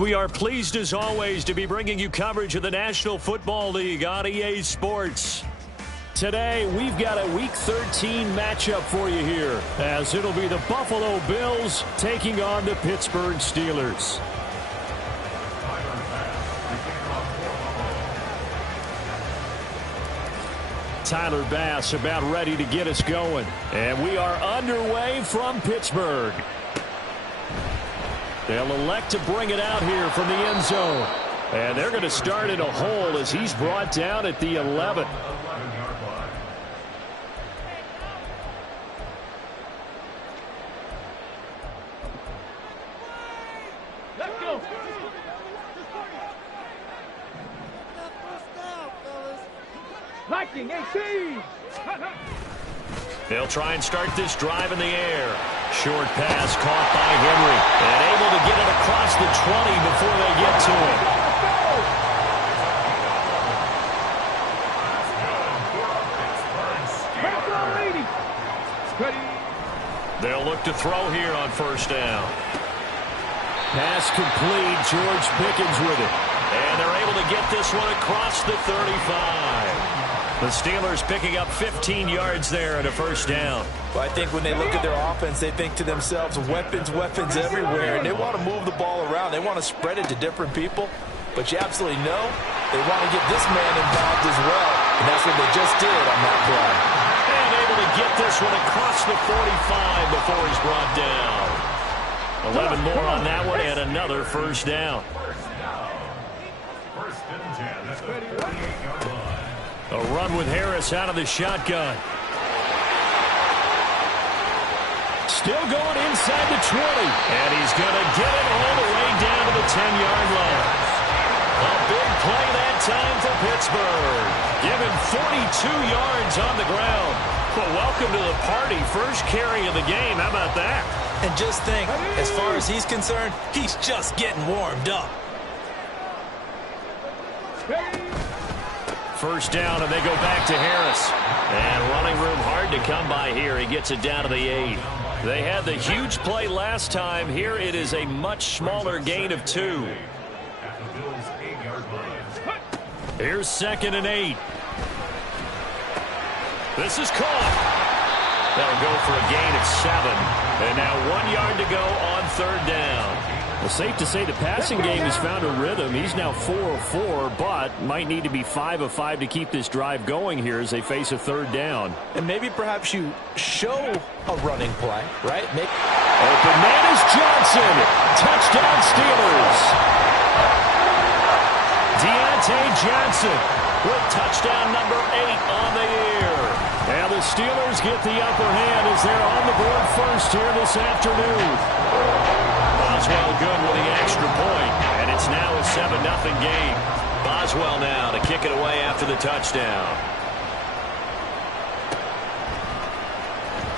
We are pleased as always to be bringing you coverage of the National Football League on EA Sports. Today, we've got a Week 13 matchup for you here, as it'll be the Buffalo Bills taking on the Pittsburgh Steelers. Tyler Bass about ready to get us going. And we are underway from Pittsburgh. They'll elect to bring it out here from the end zone. And they're going to start in a hole as he's brought down at the 11. Let's go. Lightning 18. They'll try and start this drive in the air. Short pass caught by Henry. And able to get it across the 20 before they get to it. They'll look to throw here on first down. Pass complete. George Pickens with it. And they're able to get this one across the 35. The Steelers picking up 15 yards there and a first down. Well, I think when they look at their offense, they think to themselves, weapons, weapons everywhere. And they want to move the ball around. They want to spread it to different people. But you absolutely know they want to get this man involved as well. And that's what they just did on that play. And able to get this one across the 45 before he's brought down. 11 more on that one and another first down. A run with Harris out of the shotgun. Still going inside the 20. And he's going to get it all the way down to the 10-yard line. A big play that time for Pittsburgh. Given 42 yards on the ground. Well, welcome to the party. First carry of the game. How about that? And just think, as far as he's concerned, he's just getting warmed up. First down, and they go back to Harris. And running room hard to come by here. He gets it down to the 8. They had the huge play last time. Here it is a much smaller gain of 2. Here's 2nd and 8. This is caught. That'll go for a gain of 7. And now 1 yard to go on third down. Well, safe to say the passing game has found a rhythm. He's now 4 of 4, but might need to be 5 of 5 to keep this drive going here as they face a third down. And maybe perhaps you show a running play, right? Open man is Johnson. Touchdown Steelers. Deontay Johnson with touchdown number 8 on the year. And the Steelers get the upper hand as they're on the board first here this afternoon. Boswell good with the extra point, and it's now a 7-0 game. Boswell now to kick it away after the touchdown.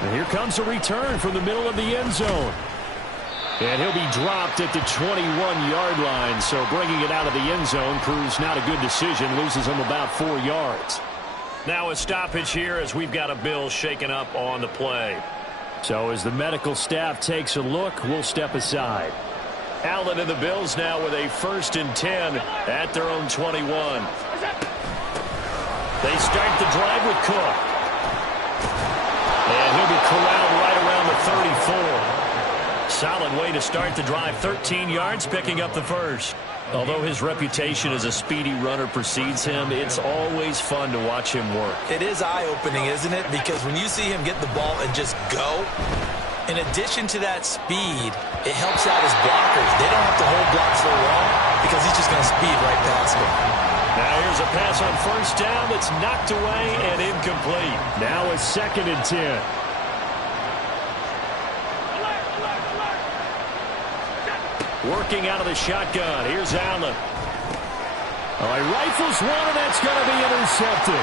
And here comes a return from the middle of the end zone. And he'll be dropped at the 21-yard line, so bringing it out of the end zone proves not a good decision, loses him about 4 yards. Now a stoppage here as we've got a Bills shaken up on the play. So as the medical staff takes a look, we'll step aside. Allen and the Bills now with a 1st and 10 at their own 21. They start the drive with Cook. And he'll be corralled right around the 34. Solid way to start the drive. 13 yards, picking up the first. Although his reputation as a speedy runner precedes him, it's always fun to watch him work. It is eye-opening, isn't it? Because when you see him get the ball and just go, in addition to that speed, it helps out his blockers. They don't have to hold blocks for long because he's just going to speed right past them. Now here's a pass on first down that's knocked away and incomplete. Now a 2nd and 10. Working out of the shotgun. Here's Allen. He rifles one, and that's going to be intercepted.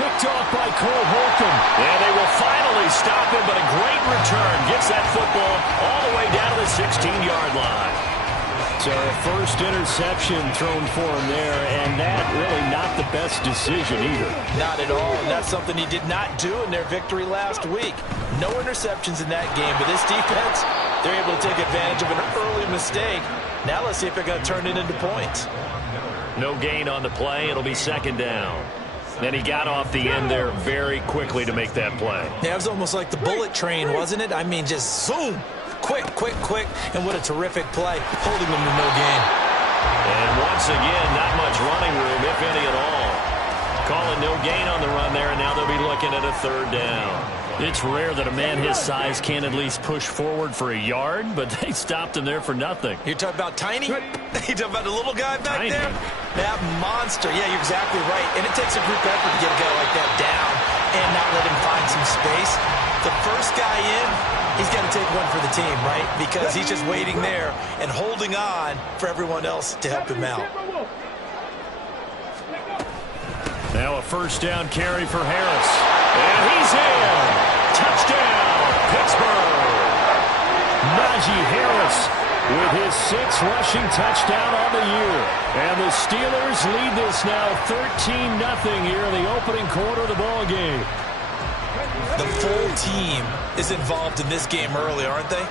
Picked off by Cole Holcomb. And they will finally stop him, but a great return. Gets that football all the way down to the 16-yard line. So a first interception thrown for him there, and that really not the best decision either. Not at all, and that's something he did not do in their victory last week. No interceptions in that game, but this defense, they're able to take advantage of an early mistake Now let's see if they're going to turn it into points. No gain on the play. It'll be second down. And he got off the end there very quickly to make that play. Yeah, it was almost like the bullet train, wasn't it? I mean, just zoom. Quick, quick, quick. And what a terrific play, holding them to no gain. And once again, not much running room, if any at all. Calling no gain on the run there, and now they'll be looking at a third down. It's rare that a man his size can at least push forward for a yard, but they stopped him there for nothing. You're talking about tiny? You're talking about the little guy back Tiny. there? That monster. Yeah, you're exactly right. And it takes a group effort to get a guy like that down and not let him find some space. The first guy in, he's got to take one for the team, right? Because he's just waiting there and holding on for everyone else to help him out. Now a first down carry for Harris. And he's in. Touchdown, Pittsburgh. Najee Harris with his 6th rushing touchdown on the year. And the Steelers lead this now 13-0 here in the opening quarter of the ball game. The full team is involved in this game early, aren't they?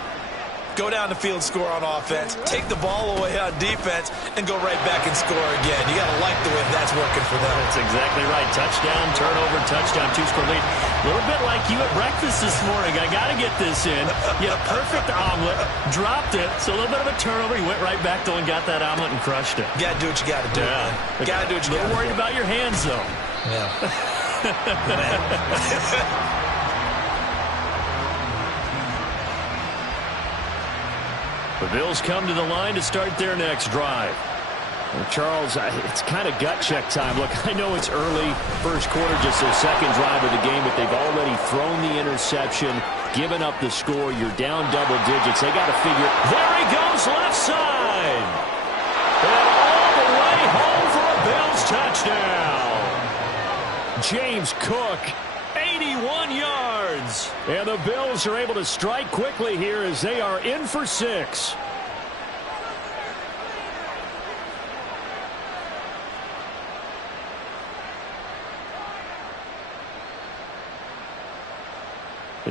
Go down the field, score on offense, take the ball away on defense, and go right back and score again. You got to like the way that's working for them. That's exactly right. Touchdown, turnover, touchdown, 2-score lead. A little bit like you at breakfast this morning. I got to get this in. You had a perfect omelet, dropped it, so a little bit of a turnover. You went right back though and got that omelet and crushed it. You got to do what you got to do. Yeah. Got to do what you got to do. A little worried about your hands, though. Yeah. The Bills come to the line to start their next drive. Well, Charles, it's kind of gut check time. Look, I know it's early, first quarter, just their second drive of the game, but they've already thrown the interception, given up the score. You're down double digits. They got to figure. There he goes, left side. And all the way home for a Bills touchdown. James Cook, 81 yards. And the Bills are able to strike quickly here as they are in for 6.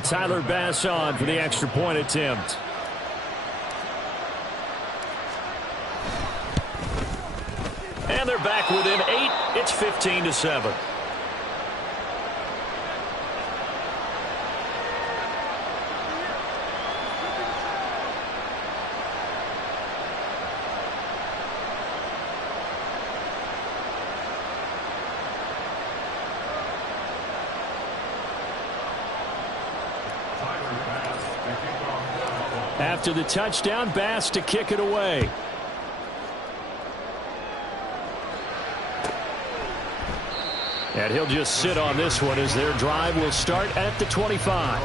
Tyler Bass on for the extra point attempt. And they're back within 8. It's 15-7. After the touchdown, Bass to kick it away. And he'll just sit on this one as their drive will start at the 25.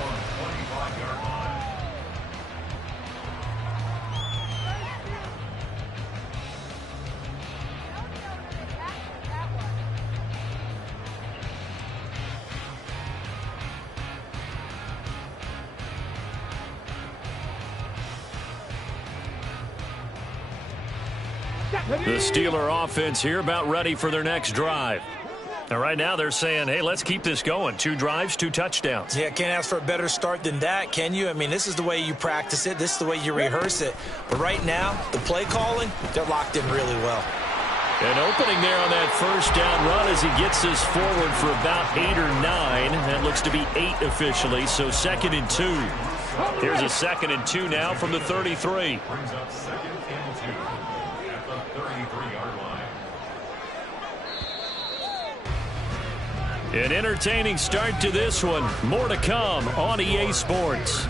The Steeler offense here about ready for their next drive. Now, right now they're saying, hey, let's keep this going. 2 drives, 2 touchdowns. Yeah, can't ask for a better start than that, can you? I mean, this is the way you practice it. This is the way you rehearse it. But right now, the play calling, they're locked in really well. An opening there on that first down run as he gets this forward for about 8 or 9. That looks to be 8 officially, so 2nd and 2. Here's a 2nd and 2 now from the 33. Brings up 2nd and 2 at the 33-yard line. An entertaining start to this one. More to come on EA Sports.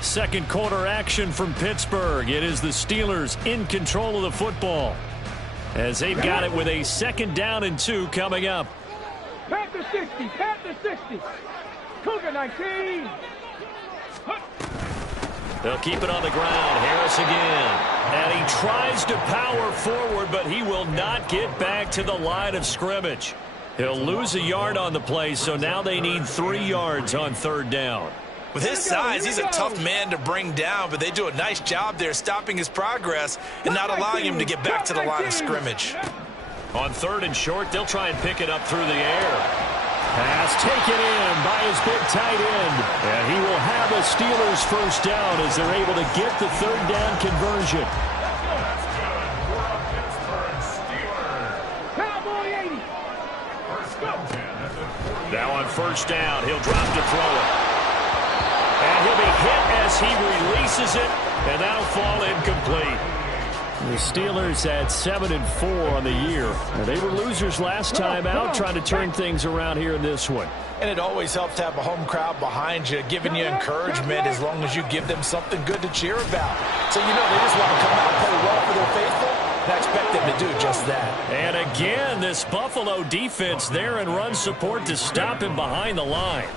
Second quarter action from Pittsburgh. It is the Steelers in control of the football as they've got it with a 2nd down and 2 coming up. Panther 60, Panther 60. Cougar 19. They'll keep it on the ground. Harris again. And he tries to power forward, but he will not get back to the line of scrimmage. He'll lose a yard on the play, so now they need 3 yards on 3rd down. With his size, he's a tough man to bring down, but they do a nice job there stopping his progress and not allowing him to get back to the line of scrimmage. On 3rd and short, they'll try and pick it up through the air. Pass taken in by his big tight end. And he will have a Steelers first down as they're able to get the third down conversion. That's good for a Pittsburgh Steelers. Cowboy 80. First and 10 at the 40. Now on first down, he'll drop to throw it. And he'll be hit as he releases it, and that'll fall incomplete. The Steelers at 7-4 on the year. They were losers last time out, trying to turn things around here in this one. And it always helps to have a home crowd behind you, giving you encouragement as long as you give them something good to cheer about. So, you know, they just want to come out and play well for their faithful, and I expect them to do just that. And again, this Buffalo defense there in run support to stop him behind the line.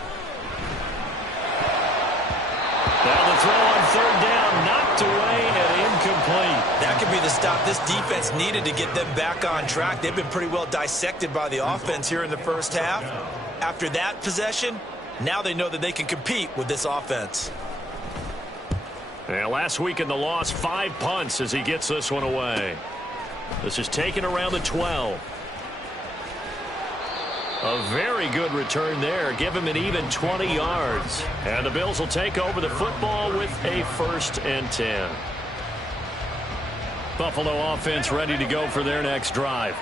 Now the throw on third down, knocked away and incomplete. That could be the stop this defense needed to get them back on track. They've been pretty well dissected by the offense here in the first half. After that possession, now they know that they can compete with this offense. And last week in the loss, 5 punts as he gets this one away. This is taken around the 12. A very good return there. Give him an even 20 yards. And the Bills will take over the football with a 1st and 10. Buffalo offense ready to go for their next drive.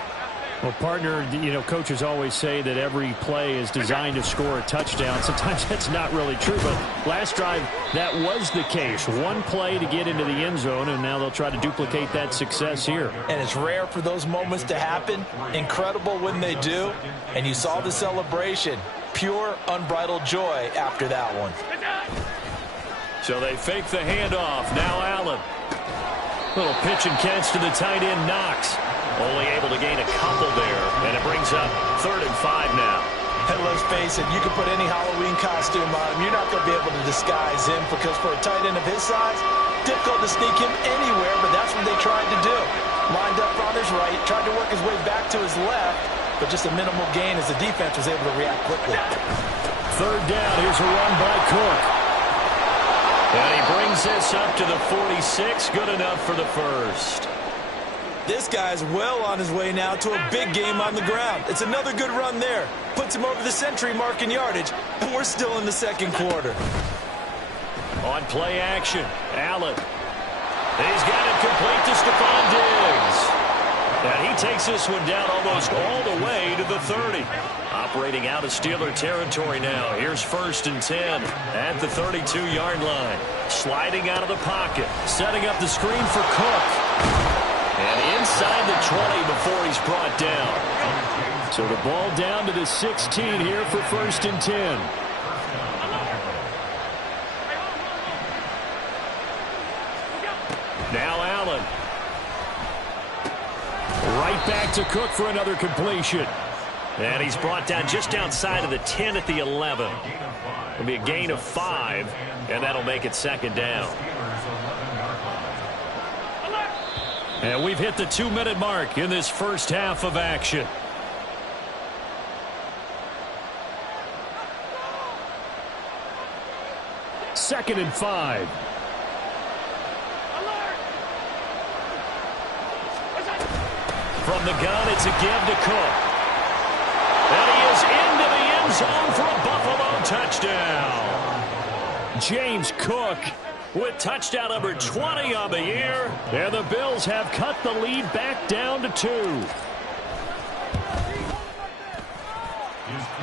Well, partner, you know, coaches always say that every play is designed to score a touchdown. Sometimes that's not really true, but last drive, that was the case. One play to get into the end zone, and now they'll try to duplicate that success here. And it's rare for those moments to happen. Incredible when they do. And you saw the celebration. Pure, unbridled joy after that one. So they fake the handoff. Now Allen. Little pitch and catch to the tight end, Knox. Only able to gain a couple there, and it brings up 3rd and 5 now. And let's face it, you can put any Halloween costume on him. You're not going to be able to disguise him because for a tight end of his size, difficult to sneak him anywhere, but that's what they tried to do. Lined up on his right, tried to work his way back to his left, but just a minimal gain as the defense was able to react quickly. 3rd down, here's a run by Cook. And he brings this up to the 46, good enough for the first. This guy's well on his way now to a big game on the ground. It's another good run there. Puts him over the century mark in yardage, and we're still in the second quarter. On play action, Allen. He's got it complete to Stephon Diggs. And he takes this one down almost all the way to the 30. Operating out of Steeler territory now. Here's 1st and 10 at the 32-yard line. Sliding out of the pocket. Setting up the screen for Cook. And inside the 20 before he's brought down. So the ball down to the 16 here for 1st and 10. Now Allen. Right back to Cook for another completion. And he's brought down just outside of the 10 at the 11. It'll be a gain of 5, and that'll make it 2nd down. And we've hit the 2-minute mark in this first half of action. Second and 5. From the gun, it's a give to Cook. And he is into the end zone for a Buffalo touchdown. James Cook with touchdown number 20 on the year. And the Bills have cut the lead back down to 2.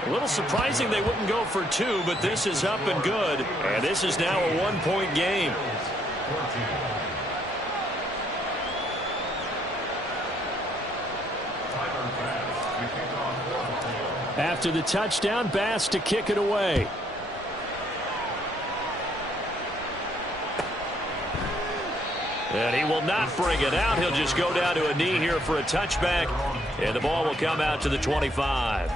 A little surprising they wouldn't go for 2, but this is up and good. And this is now a 1-point game. After the touchdown, Bass to kick it away. And he will not bring it out. He'll just go down to a knee here for a touchback. And the ball will come out to the 25.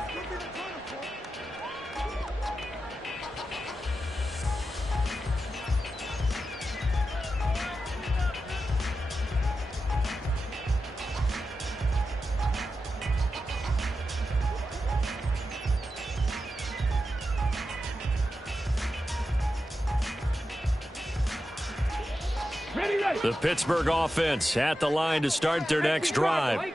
The Pittsburgh offense at the line to start their next drive.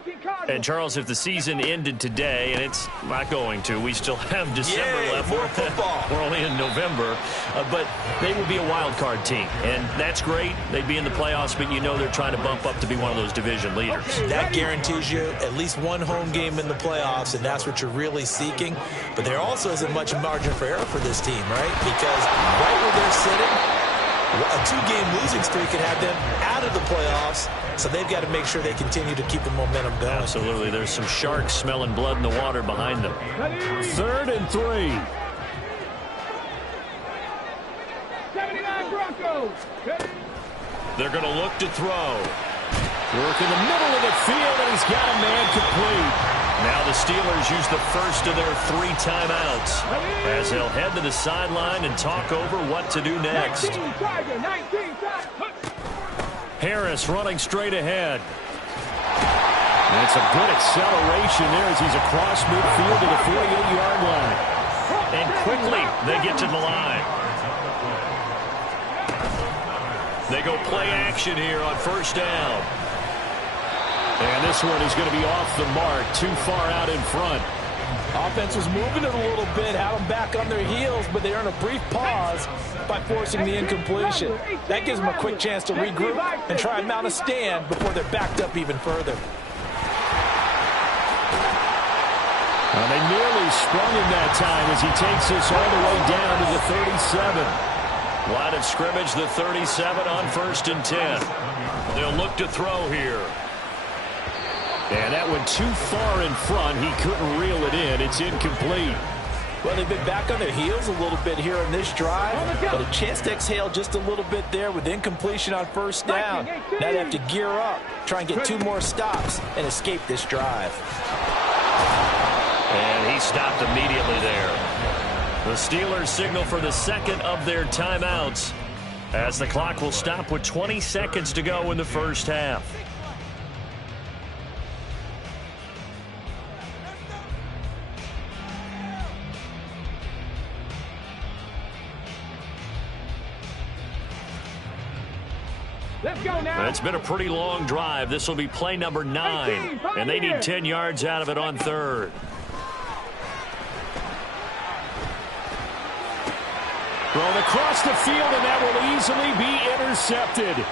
And, Charles, if the season ended today, and it's not going to, we still have December left. More football. We're only in November. But they would be a wild card team. And that's great. They'd be in the playoffs, but you know they're trying to bump up to be one of those division leaders. That guarantees you at least one home game in the playoffs, and that's what you're really seeking. But there also isn't much margin for error for this team, right? Because right where they're sitting, a 2-game losing streak could have them out of the playoffs, so they've got to make sure they continue to keep the momentum going. Absolutely. There's some sharks smelling blood in the water behind them. 3rd and 3. 79 Broncos. They're going to look to throw. Work in the middle of the field, and he's got a man complete. Now the Steelers use the first of their 3 timeouts as they'll head to the sideline and talk over what to do next. 19 Tiger. Harris running straight ahead. And it's a good acceleration there as he's across midfield to the 48-yard line. And quickly they get to the line. They go play action here on 1st down. And this one is going to be off the mark, too far out in front. Offense was moving it a little bit, had them back on their heels, but they earn a brief pause by forcing the incompletion. That gives them a quick chance to regroup and try and mount a stand before they're backed up even further. Well, they nearly sprung him that time as he takes this all the way down to the 37. Line of scrimmage, the 37 on 1st and 10. They'll look to throw here. And that went too far in front. He couldn't reel it in. It's incomplete. Well, they've been back on their heels a little bit here on this drive, but a chance to exhale just a little bit there with incompletion on 1st down. Now they have to gear up, try and get 2 more stops, and escape this drive. And he stopped immediately there. The Steelers signal for the 2nd of their timeouts as the clock will stop with 20 seconds to go in the 1st half. Let's go now. It's been a pretty long drive. This will be play number 9, and they need 10 yards out of it on 3rd. Thrown across the field, and that will easily be intercepted.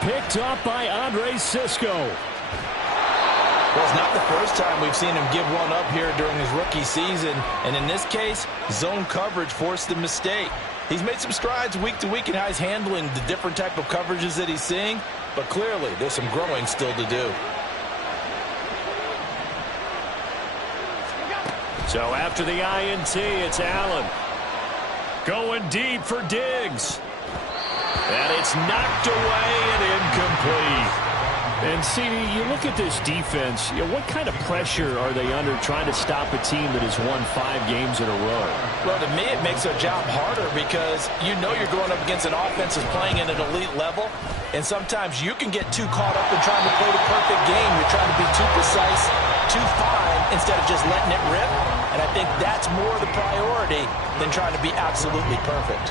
Picked up by Andre Cisco. Well, it's not the first time we've seen him give one up here during his rookie season, and in this case, zone coverage forced the mistake. He's made some strides week to week in how he's handling the different type of coverages that he's seeing, but clearly there's some growing still to do. So after the INT, it's Allen. Going deep for Diggs. And it's knocked away and incomplete. And, CD, you look at this defense, what kind of pressure are they under trying to stop a team that has won 5 games in a row? Well, to me, it makes their job harder because you know you're going up against an offense that's playing at an elite level, and sometimes you can get too caught up in trying to play the perfect game. You're trying to be too precise, too fine, instead of just letting it rip. And I think that's more the priority than trying to be absolutely perfect.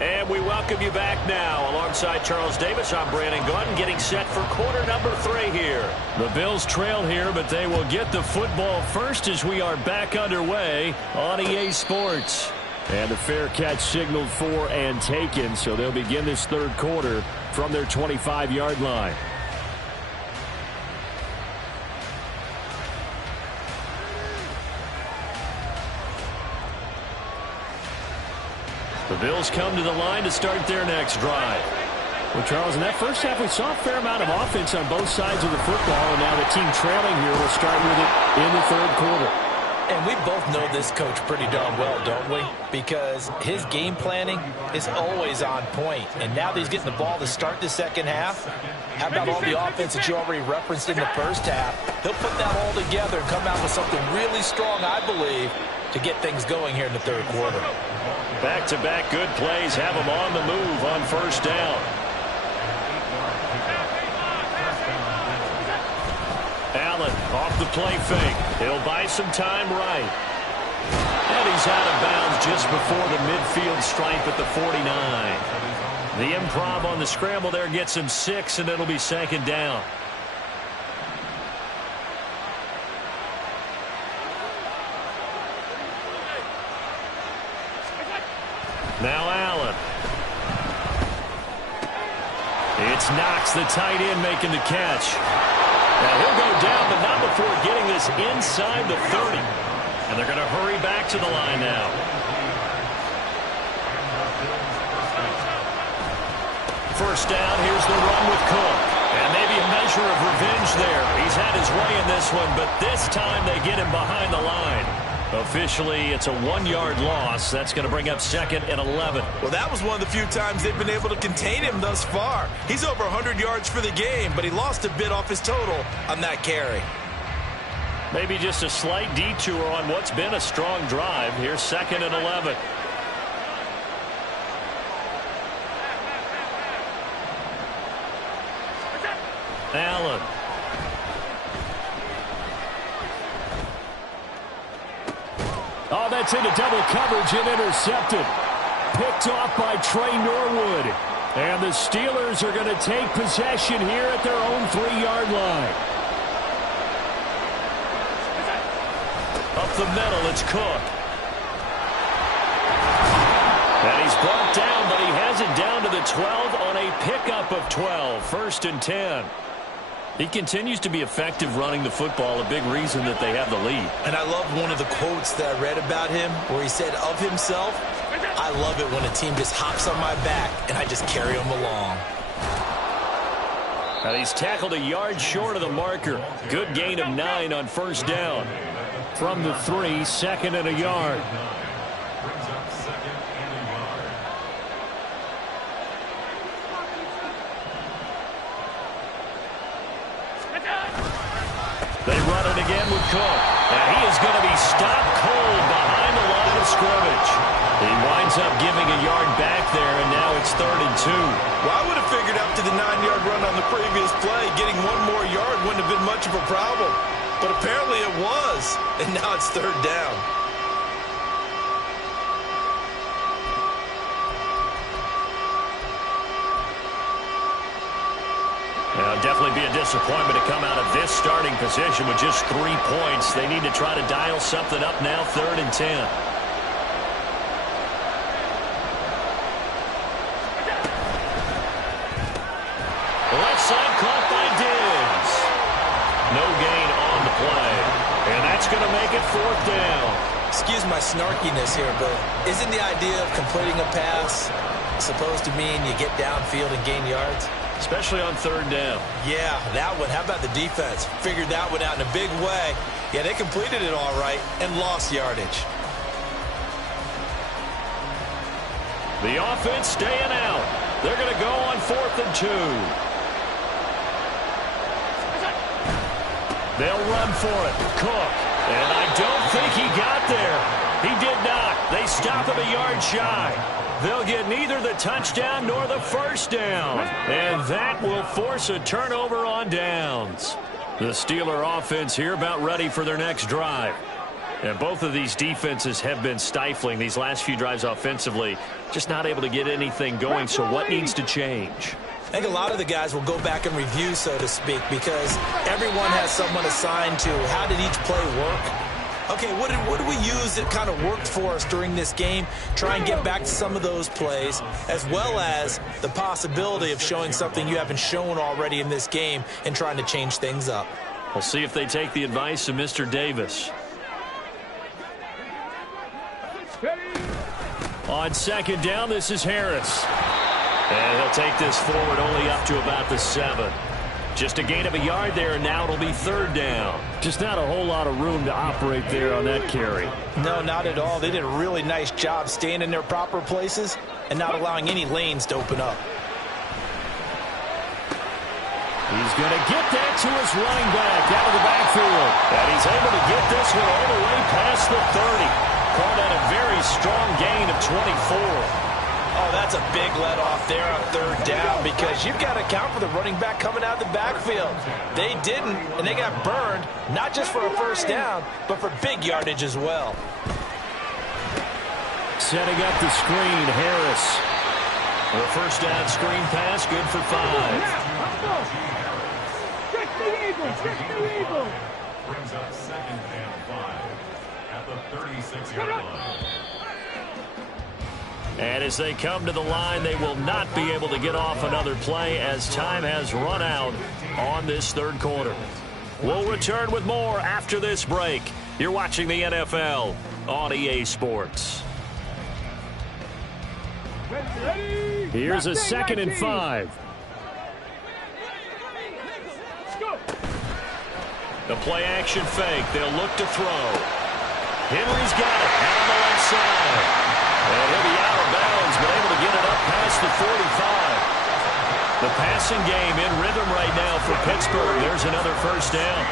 And we welcome you back now. Alongside Charles Davis, I'm Brandon Gunn, getting set for quarter number 3 here. The Bills trail here, but they will get the football first as we are back underway on EA Sports. And the fair catch signaled for and taken, so they'll begin this 3rd quarter from their 25-yard line. The Bills come to the line to start their next drive. Well, Charles, in that first half, we saw a fair amount of offense on both sides of the football, and now the team trailing here will start with it in the 3rd quarter. And we both know this coach pretty darn well, don't we? Because his game planning is always on point. And now that he's getting the ball to start the 2nd half, how about all the offense that you already referenced in the 1st half? He'll put that all together and come out with something really strong, I believe, to get things going here in the 3rd quarter. Back-to-back good plays have him on the move on 1st down. Allen off the play fake. He'll buy some time right. And And he's out of bounds just before the midfield stripe at the 49. The improv on the scramble there gets him 6, and it'll be second down. Now Allen. It's Knox, the tight end, making the catch. Now he'll go down, but not before getting this inside the 30. And they're going to hurry back to the line now. First down, here's the run with Cook. And maybe a measure of revenge there. He's had his way in this one, but this time they get him behind the line. Officially, it's a 1-yard loss. That's going to bring up second and 11. Well, that was one of the few times they've been able to contain him thus far. He's over 100 yards for the game, but he lost a bit off his total on that carry. Maybe just a slight detour on what's been a strong drive. Here's second and 11. Allen. Oh, that's into double coverage and intercepted. Picked off by Trey Norwood. And the Steelers are going to take possession here at their own 3-yard line. Up the middle, it's Cook. And he's brought down, but he has it down to the 12 on a pickup of 12. First and 10. He continues to be effective running the football, a big reason that they have the lead. And I love one of the quotes that I read about him where he said of himself, I love it when a team just hops on my back and I just carry them along. And he's tackled a yard short of the marker. Good gain of 9 on first down. From the 3, second and a yard. They run it again with Cook. And he is going to be stopped cold behind the line of scrimmage. He winds up giving a yard back there, and now it's 3rd and 2. Well, I would have figured after the 9-yard run on the previous play, getting one more yard wouldn't have been much of a problem. But apparently it was, and now it's 3rd down. Now, definitely be a disappointment to come out of this starting position with just 3 points. They need to try to dial something up now, 3rd and 10. Left side caught by Diggs. No gain on the play. And that's going to make it 4th down. Excuse my snarkiness here, but isn't the idea of completing a pass supposed to mean you get downfield and gain yards? Especially on 3rd down. Yeah, that one. How about the defense? Figured that one out in a big way. Yeah, they completed it all right and lost yardage. The offense staying out. They're going to go on 4th and 2. They'll run for it. Cook. And I don't think he got there. He did not. They stop him a yard shy. They'll get neither the touchdown nor the first down. And that will force a turnover on downs. The Steeler offense here about ready for their next drive. And both of these defenses have been stifling these last few drives offensively. Just not able to get anything going, so what needs to change? I think a lot of the guys will go back and review, so to speak, because everyone has someone assigned to how did each play work. Okay, what did we use that kind of worked for us during this game? Try and get back to some of those plays, as well as the possibility of showing something you haven't shown already in this game and trying to change things up. We'll see if they take the advice of Mr. Davis. On 2nd down, this is Harris. And he'll take this forward only up to about the 7. Just a gain of a yard there, and now it'll be 3rd down. Just not a whole lot of room to operate there on that carry. No, not at all. They did a really nice job staying in their proper places and not allowing any lanes to open up. He's going to get that to his running back out of the backfield. And he's able to get this one all the way past the 30. Called out a very strong gain of 24. Oh, that's a big let off there on 3rd down because you've got to account for the running back coming out of the backfield. They didn't, and they got burned, not just for a first down, but for big yardage as well. setting up the screen, Harris. The first down screen pass, good for 5. Trick the Eagles! Trick the Eagles! Brings up 2nd and 5 at the 36-yard line. And as they come to the line, they will not be able to get off another play as time has run out on this third quarter. We'll return with more after this break. You're watching the NFL on EA Sports. Ready? Here's a 2nd and 5. Let's go! The play action fake. They'll look to throw. Henry's got it out on the left side. And he'll be out of bounds, but able to get it up past the 45. The passing game in rhythm right now for Pittsburgh. There's another first down.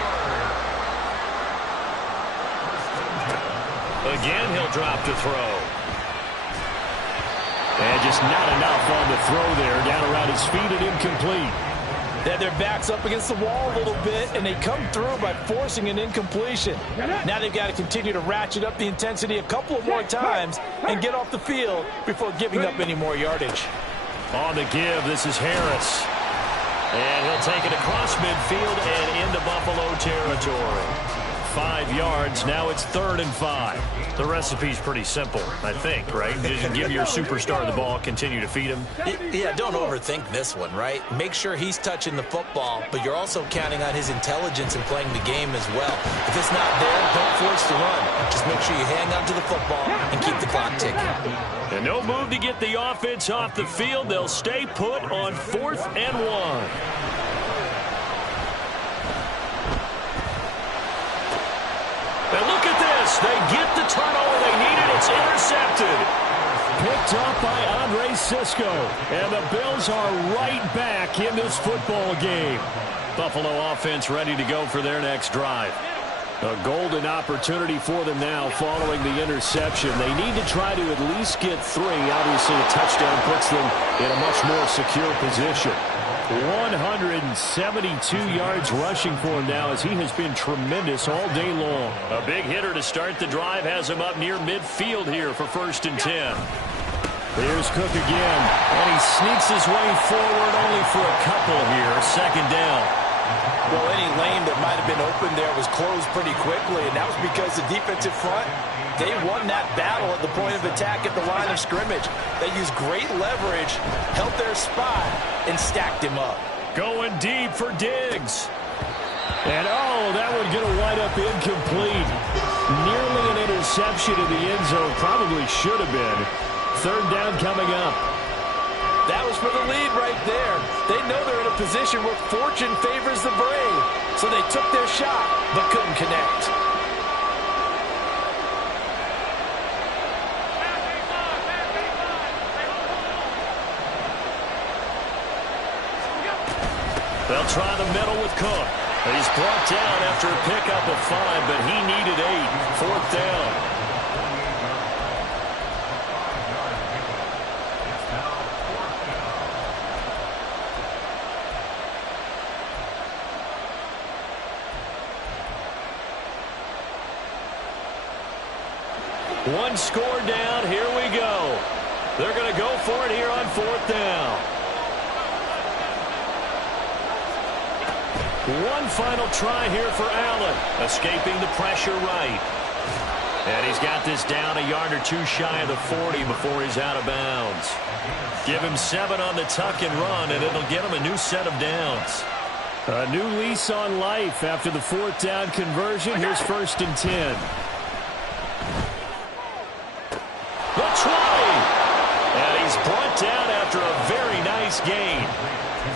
Again, he'll drop to throw. And just not enough on the throw there. Down around his feet and incomplete. They have their backs up against the wall a little bit, and they come through by forcing an incompletion. Now they've got to continue to ratchet up the intensity a couple of more times and get off the field before giving up any more yardage. On the give, this is Harris. And he'll take it across midfield and into Buffalo territory. 5 yards. Now it's 3rd and 5. The recipe's pretty simple, I think, right? Just give your superstar the ball, continue to feed him. Yeah, don't overthink this one, right? Make sure he's touching the football, but you're also counting on his intelligence in playing the game as well. If it's not there, don't force the run. Just make sure you hang on to the football and keep the clock ticking. And no move to get the offense off the field. They'll stay put on 4th and 1. And look at this. They get the turnover they needed. It's intercepted. Picked up by Andre Cisco. And the Bills are right back in this football game. Buffalo offense ready to go for their next drive. A golden opportunity for them now following the interception. They need to try to at least get 3. Obviously, a touchdown puts them in a much more secure position. 172 yards rushing for him now as he has been tremendous all day long. A big hitter to start the drive has him up near midfield here for 1st and 10. Here's Cook again, and he sneaks his way forward only for a couple here. 2nd down. Well, any lane that might have been open there was closed pretty quickly, and that was because the defensive front, they won that battle at the point of attack at the line of scrimmage. They used great leverage, held their spot, and stacked him up. Going deep for Diggs. And, oh, that one going to wind up incomplete. Nearly an interception in the end zone. Probably should have been. 3rd down coming up. That was for the lead right there. They know they're in a position where fortune favors the brave. So they took their shot, but couldn't connect. They'll try the middle with Cook. He's brought down after a pickup of 5, but he needed 8. 4th down. One score down. Here we go. They're going to go for it here on 4th down. One final try here for Allen. Escaping the pressure right. And he's got this down a yard or 2 shy of the 40 before he's out of bounds. Give him 7 on the tuck and run, and it'll get him a new set of downs. A new lease on life after the 4th down conversion. Here's 1st and 10. The 20. And he's brought down after a very nice gain.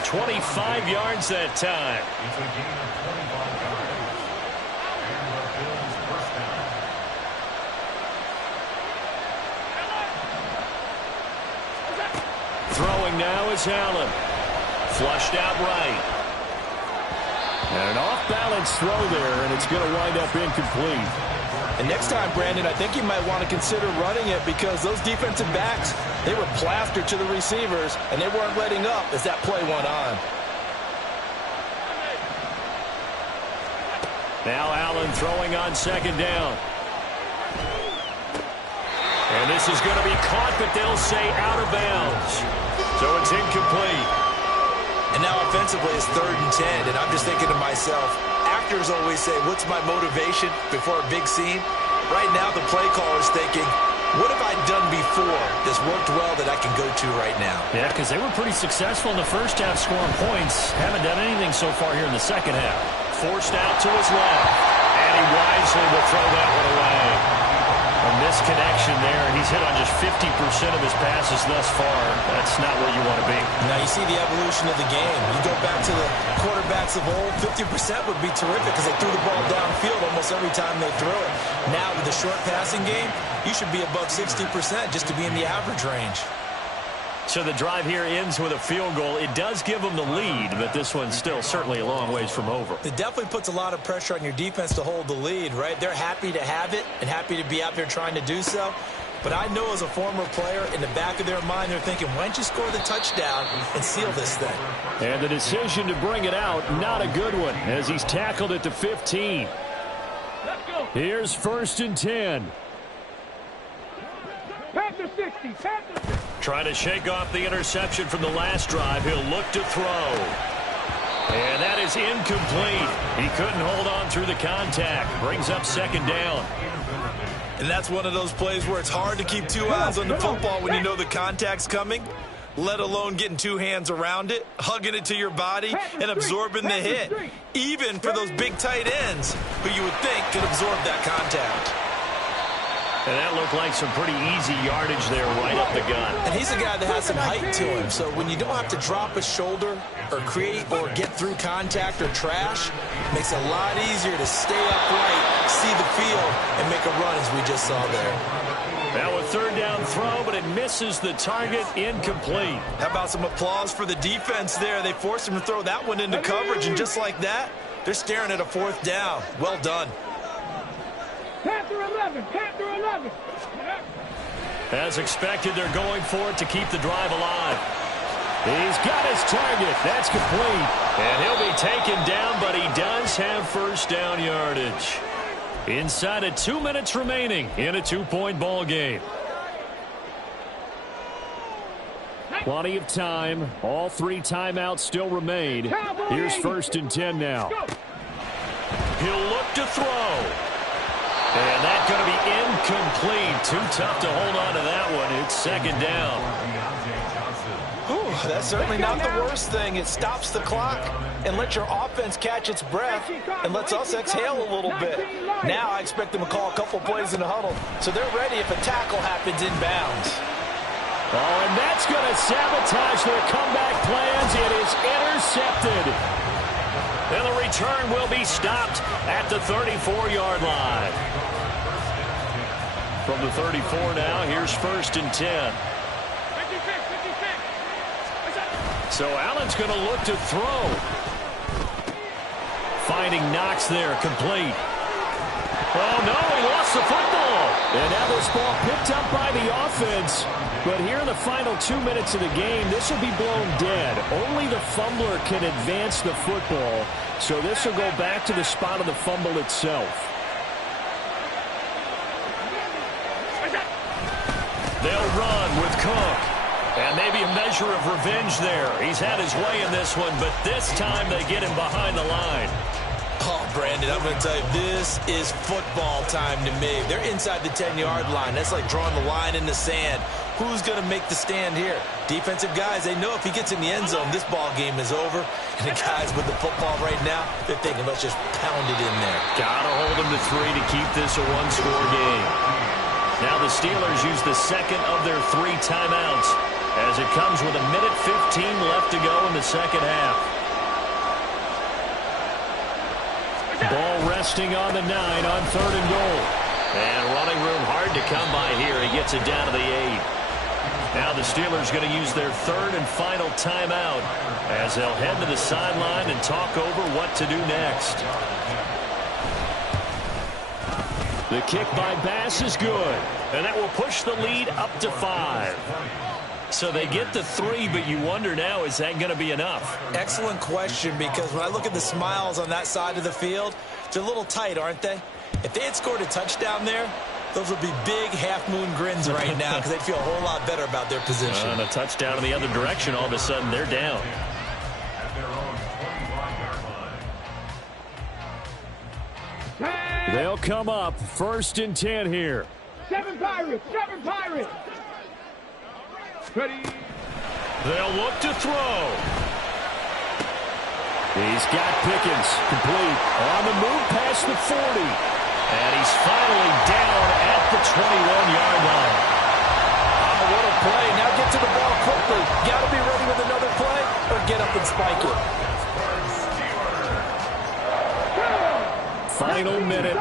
25 yards that time. It's a gain of 25 yards. And the Bills first down. Throwing now is Allen. Flushed out right. And an off-balance throw there, and it's going to wind up incomplete. And next time, Brandon, I think you might want to consider running it because those defensive backs, they were plastered to the receivers, and they weren't letting up as that play went on. Now Allen throwing on 2nd down. And this is going to be caught, but they'll say out of bounds. So it's incomplete. And now offensively it's 3rd and 10, and I'm just thinking to myself, actors always say, what's my motivation before a big scene? Right now the play caller's thinking, what have I done before that's worked well that I can go to right now? Yeah, because they were pretty successful in the first half scoring points. Haven't done anything so far here in the second half. Forced out to his left. And he wisely will throw that one away. A misconnection there, and he's hit on just 50% of his passes thus far. That's not where you want to be. Now you see the evolution of the game. You go back to the quarterbacks of old, 50% would be terrific because they threw the ball downfield almost every time they threw it. Now with the short passing game, you should be above 60% just to be in the average range. So the drive here ends with a field goal. It does give them the lead, but this one's still certainly a long ways from over. It definitely puts a lot of pressure on your defense to hold the lead, right? They're happy to have it and happy to be out there trying to do so. But I know as a former player, in the back of their mind, they're thinking, why don't you score the touchdown and seal this thing? And the decision to bring it out, not a good one, as he's tackled at the 15. Let's go. Here's 1st and 10. Panther 60. Panther 60. Trying to shake off the interception from the last drive. He'll look to throw. And that is incomplete. He couldn't hold on through the contact. Brings up 2nd down. And that's one of those plays where it's hard to keep 2 eyes on the football when you know the contact's coming, let alone getting 2 hands around it, hugging it to your body, and absorbing the hit. Even for those big tight ends who you would think could absorb that contact. And that looked like some pretty easy yardage there right up the gut. And he's a guy that has some height to him, so when you don't have to drop a shoulder or create or get through contact or trash, it makes it a lot easier to stay upright, see the field, and make a run as we just saw there. Now a 3rd down throw, but it misses the target, incomplete. How about some applause for the defense there? They forced him to throw that one into coverage, and just like that, they're staring at a 4th down. Well done. Panther 11. Panther 11. As expected, they're going for it to keep the drive alive. He's got his target. That's complete. And he'll be taken down, but he does have 1st down yardage. Inside of 2 minutes remaining in a 2-point ball game. Plenty of time. All 3 timeouts still remain. Here's 1st and 10 now. He'll look to throw. And that's going to be incomplete. Too tough to hold on to that one. It's 2nd down. Whew, that's certainly not the worst thing. It stops the clock and lets your offense catch its breath and lets us exhale a little bit. Now I expect them to call a couple plays in the huddle, so they're ready if a tackle happens inbounds. Oh, and that's going to sabotage their comeback plans. It is intercepted. And the return will be stopped at the 34-yard line. From the 34 now, here's 1st and 10. 56. So Allen's going to look to throw. Finding Knox there, complete. Oh, no, he lost the football. And now this ball picked up by the offense. But here in the final 2 minutes of the game, this will be blown dead. Only the fumbler can advance the football. So this will go back to the spot of the fumble itself. They'll run with Cook. And maybe a measure of revenge there. He's had his way in this one, but this time they get him behind the line. Oh, Brandon, I'm going to tell you, this is football time to me. They're inside the 10-yard line. That's like drawing the line in the sand. Who's going to make the stand here? Defensive guys, they know if he gets in the end zone, this ball game is over. And the guys with the football right now, they're thinking, let's just pound it in there. Got to hold them to 3 to keep this a one-score game. Now the Steelers use the 2nd of their 3 timeouts as it comes with 1:15 left to go in the second half. Ball resting on the 9 on 3rd and goal. And running room hard to come by here. He gets it down to the 8. Now the Steelers going to use their 3rd and final timeout as they'll head to the sideline and talk over what to do next. The kick by Bass is good. And that will push the lead up to 5. So they get the 3, but you wonder now, is that going to be enough? Excellent question, because when I look at the smiles on that side of the field, they're a little tight, aren't they? If they had scored a touchdown there, those would be big half-moon grins right now because they'd feel a whole lot better about their position. And a touchdown in the other direction, all of a sudden they're down. At their own 25-yard line. They'll come up 1st and 10 here. 7 Pirates, 7 Pirates. Ready. They'll look to throw. He's got Pickens complete on the move past the 40. And he's finally down at the 21-yard line. Oh, what a play. Now get to the ball quickly. Got to be ready with another play or get up and spike it. Final minute.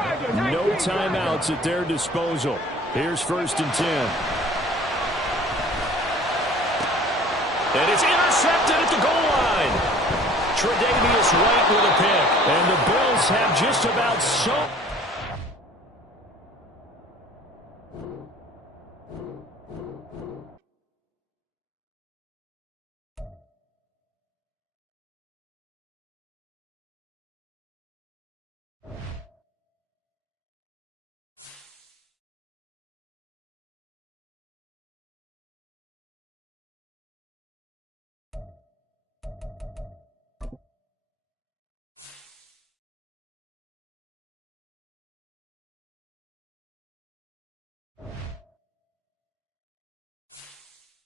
No timeouts at their disposal. Here's 1st and 10. And it's intercepted at the goal line. Tre'Davious White with a pick. And the Bills have just about so...